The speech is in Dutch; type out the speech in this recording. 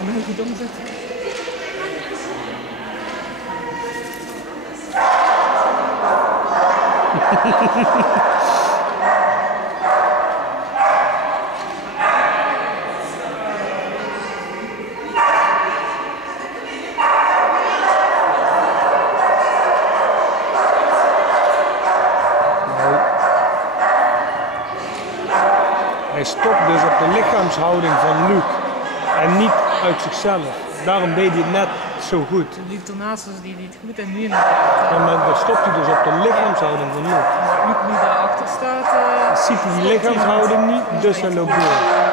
Moet je goed omzetten. Hij stopt dus op de lichaamshouding van Luc en niet uit zichzelf. Daarom deed hij het net zo goed. Die daarnaast was die niet goed en nu niet. Ja, maar dan stopt hij dus op de lichaamshouding van Luc. Luc nu daarachter staat. Ziet hij die lichaamshouding niet, dus hij loopt door.